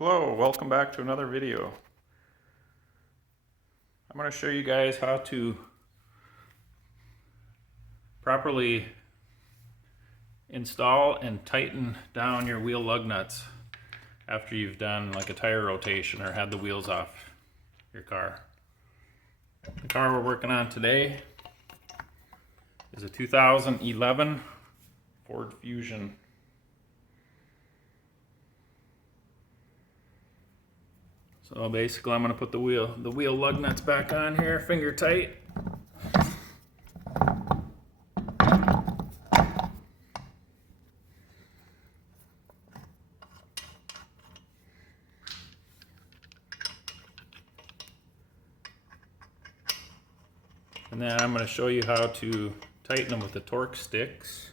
Hello, welcome back to another video. I'm going to show you guys how to properly install and tighten down your wheel lug nuts after you've done like a tire rotation or had the wheels off your car. The car we're working on today is a 2011 Ford Fusion. So basically I'm going to put the wheel lug nuts back on here, finger tight. And then I'm going to show you how to tighten them with the torque sticks,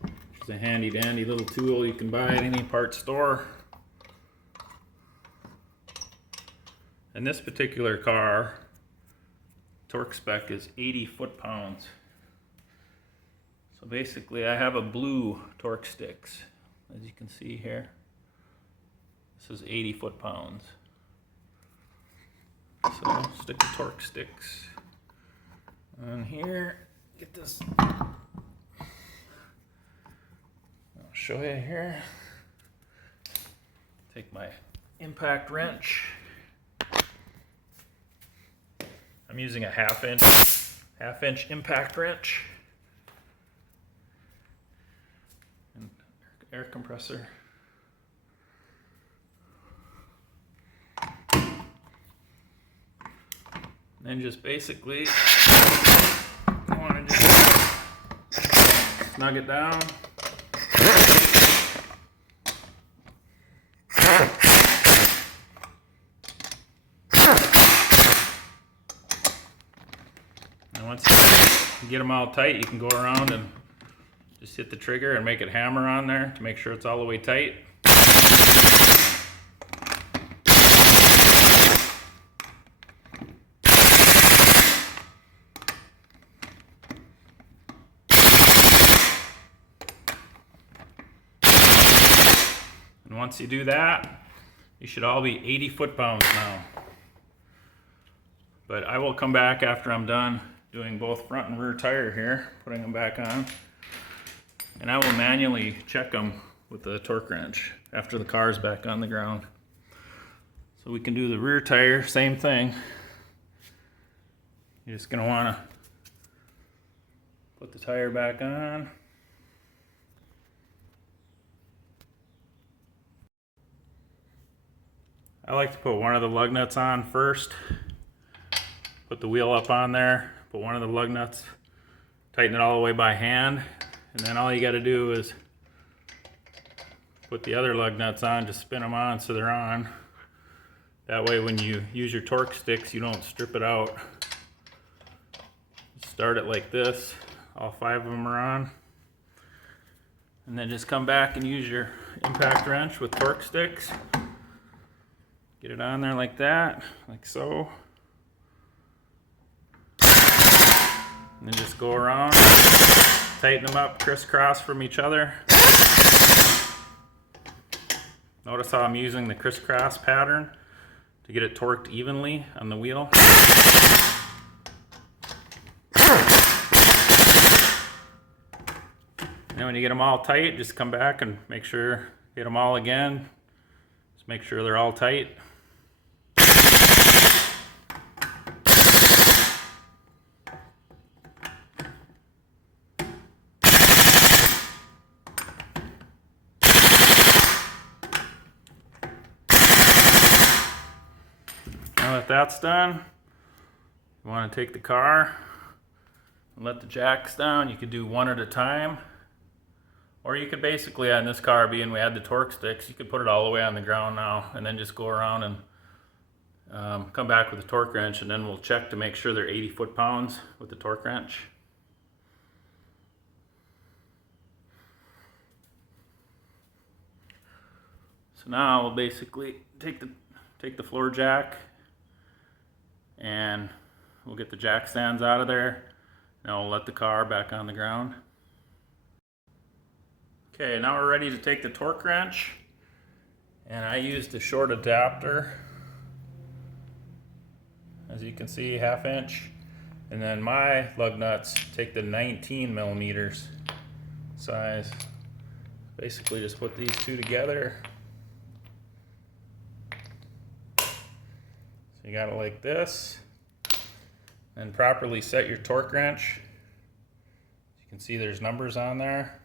which is a handy dandy little tool you can buy at any parts store. In this particular car, torque spec is 80 foot-pounds. So basically I have a blue torque sticks, as you can see here. This is 80 foot-pounds. So stick the torque sticks on here. Get this. I'll show you here. Take my impact wrench. I'm using a half inch impact wrench and air compressor. And then just basically you want to just snug it down. And once you get them all tight, you can go around and just hit the trigger and make it hammer on there to make sure it's all the way tight. And once you do that, you should all be 80 foot-pounds now. But I will come back after I'm done doing both front and rear tire here, putting them back on. And I will manually check them with the torque wrench after the car's back on the ground. So we can do the rear tire, same thing. You're just gonna wanna put the tire back on. I like to put one of the lug nuts on first. Put the wheel up on there, put one of the lug nuts, tighten it all the way by hand, and then all you got to do is put the other lug nuts on, just spin them on so they're on. That way when you use your torque sticks, you don't strip it out. Start it like this, all 5 of them are on. And then just come back and use your impact wrench with torque sticks. Get it on there like that, like so. And then just go around, tighten them up crisscross from each other. Notice how I'm using the crisscross pattern to get it torqued evenly on the wheel. And then when you get them all tight, just come back and make sure, get them all again. Just make sure they're all tight. Now that that's done, you want to take the car and let the jacks down. You could do one at a time, or you could basically, on this car, being we had the torque sticks, you could put it all the way on the ground now and then just go around and come back with the torque wrench, and then we'll check to make sure they're 80 foot-pounds with the torque wrench. So now we'll basically take the floor jack, and we'll get the jack stands out of there. Now we'll let the car back on the ground. Okay, now we're ready to take the torque wrench And I used a short adapter, as you can see, 1/2 inch. And then my lug nuts take the 19 millimeters size. Basically just put these two together. So you got it like this. And properly set your torque wrench. You can see there's numbers on there.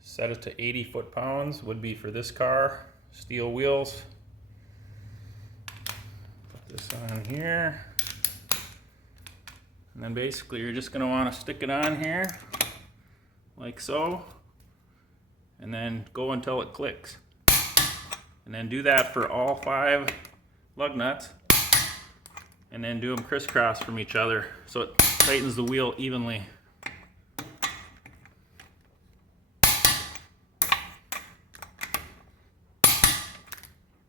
Set it to 80 foot-pounds, would be for this car. Steel wheels. Put this on here. And then basically you're just going to want to stick it on here, like so. And then go until it clicks. And then do that for all 5 lug nuts. And then do them crisscross from each other so it tightens the wheel evenly.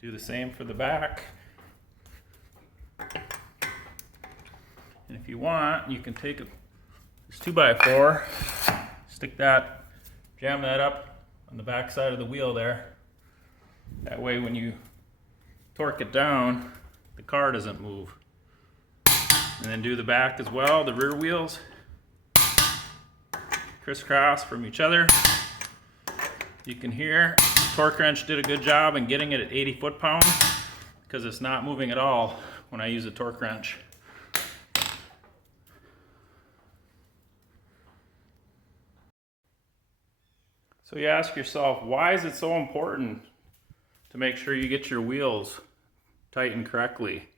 Do the same for the back. And if you want, you can take this 2x4, stick that, jam that up on the back side of the wheel there. That way when you torque it down, the car doesn't move. And then do the back as well, the rear wheels. Crisscross from each other. You can hear the torque wrench did a good job in getting it at 80 foot-pounds because it's not moving at all when I use a torque wrench. So you ask yourself, why is it so important to make sure you get your wheels tightened correctly?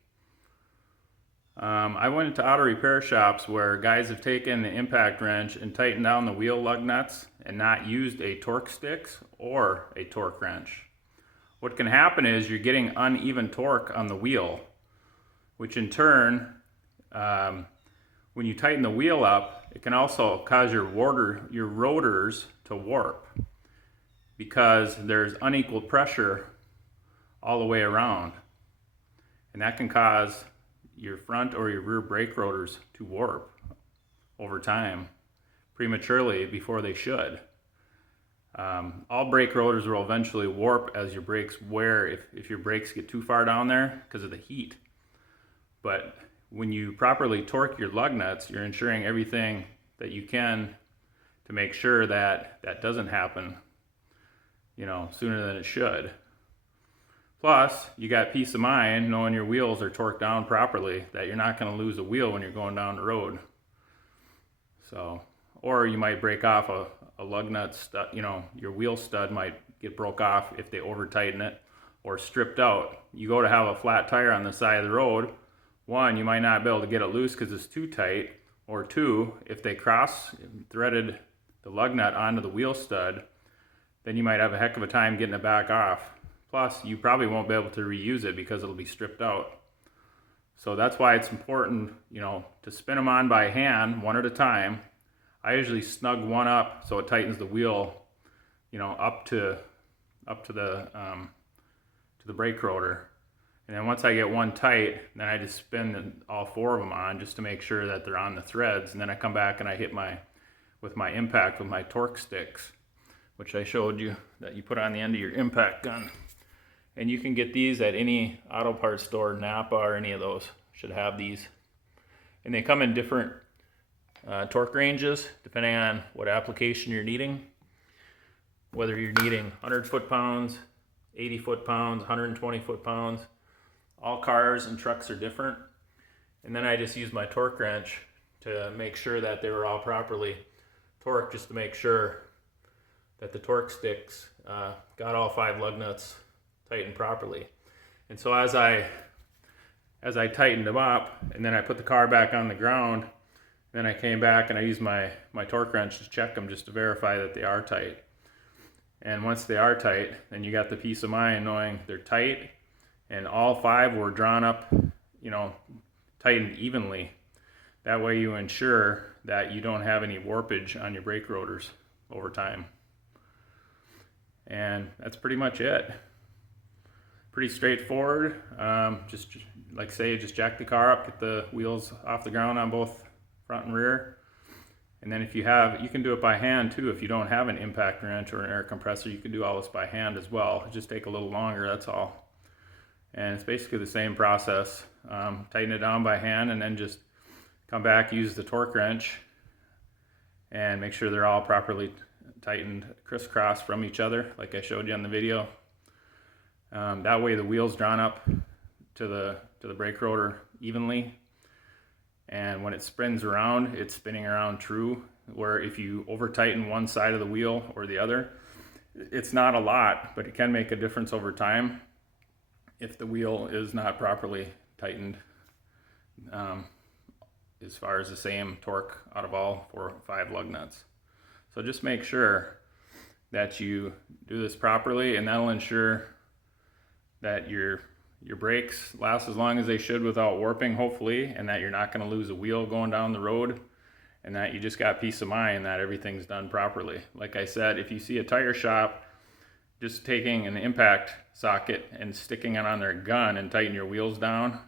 I went into auto repair shops where guys have taken the impact wrench and tightened down the wheel lug nuts and not used a torque sticks or a torque wrench. What can happen is you're getting uneven torque on the wheel, which in turn, when you tighten the wheel up, it can also cause your rotors to warp because there's unequal pressure all the way around. And that can cause your front or your rear brake rotors to warp over time prematurely before they should. All brake rotors will eventually warp as your brakes wear if your brakes get too far down there because of the heat. But when you properly torque your lug nuts, you're ensuring everything that you can to make sure that that doesn't happen, sooner than it should. Plus, you got peace of mind knowing your wheels are torqued down properly, that you're not going to lose a wheel when you're going down the road. So, or you might break off a lug nut stud, your wheel stud might get broke off if they over tighten it or stripped out. You go to have a flat tire on the side of the road, one, you might not be able to get it loose because it's too tight, or two, if they threaded the lug nut onto the wheel stud, then you might have a heck of a time getting it back off. Plus, you probably won't be able to reuse it because it'll be stripped out. So that's why it's important, to spin them on by hand, one at a time. I usually snug one up so it tightens the wheel, up to the brake rotor. And then once I get one tight, then I just spin all 4 of them on just to make sure that they're on the threads. And then I come back and I hit with my impact with my torque sticks, which I showed you that you put on the end of your impact gun. And you can get these at any auto parts store, Napa or any of those should have these. And they come in different torque ranges depending on what application you're needing. Whether you're needing 100 foot-pounds, 80 foot-pounds, 120 foot-pounds. All cars and trucks are different. And then I just use my torque wrench to make sure that they were all properly torqued, just to make sure that the torque sticks got all 5 lug nuts tightened properly. And so as I tightened them up, and then I put the car back on the ground, then I came back and I used my torque wrench to check them just to verify that they are tight. And once they are tight, then you got the peace of mind knowing they're tight, and all 5 were drawn up, tightened evenly. That way you ensure that you don't have any warpage on your brake rotors over time. And that's pretty much it. Pretty straightforward. Just like say, just jack the car up, get the wheels off the ground on both front and rear, And then if you have, you can do it by hand too. If you don't have an impact wrench or an air compressor, you can do all this by hand as well. It just take a little longer, that's all. And it's basically the same process. Tighten it down by hand and then just come back, use the torque wrench and make sure they're all properly tightened crisscross from each other like I showed you on the video. That way the wheel's drawn up to the brake rotor evenly, and when it spins around, it's spinning around true, where if you over tighten one side of the wheel or the other, it's not a lot, but it can make a difference over time if the wheel is not properly tightened, as far as the same torque out of all 4 or 5 lug nuts. So just make sure that you do this properly, and that'll ensure that your brakes last as long as they should without warping, hopefully, and that you're not going to lose a wheel going down the road, and that you just got peace of mind that everything's done properly. Like I said, if you see a tire shop just taking an impact socket and sticking it on their gun and tighten your wheels down,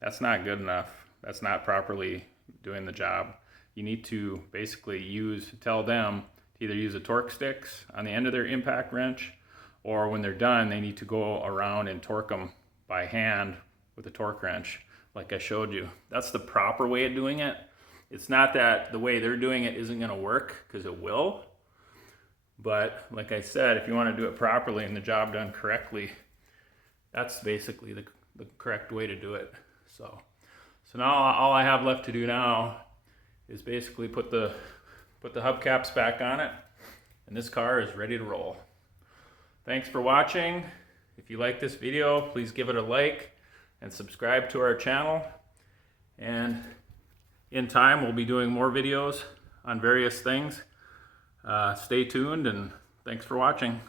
that's not good enough. That's not properly doing the job. You need to basically tell them to either use a torque sticks on the end of their impact wrench, or when they're done, they need to go around and torque them by hand with a torque wrench, like I showed you. That's the proper way of doing it. It's not that the way they're doing it isn't gonna work, because it will. But like I said, if you wanna do it properly and the job done correctly, that's basically the correct way to do it. So now all I have left to do now is basically put the hubcaps back on it, and this car is ready to roll. Thanks for watching. If you like this video, please give it a like and subscribe to our channel. And in time, we'll be doing more videos on various things. Stay tuned, and thanks for watching.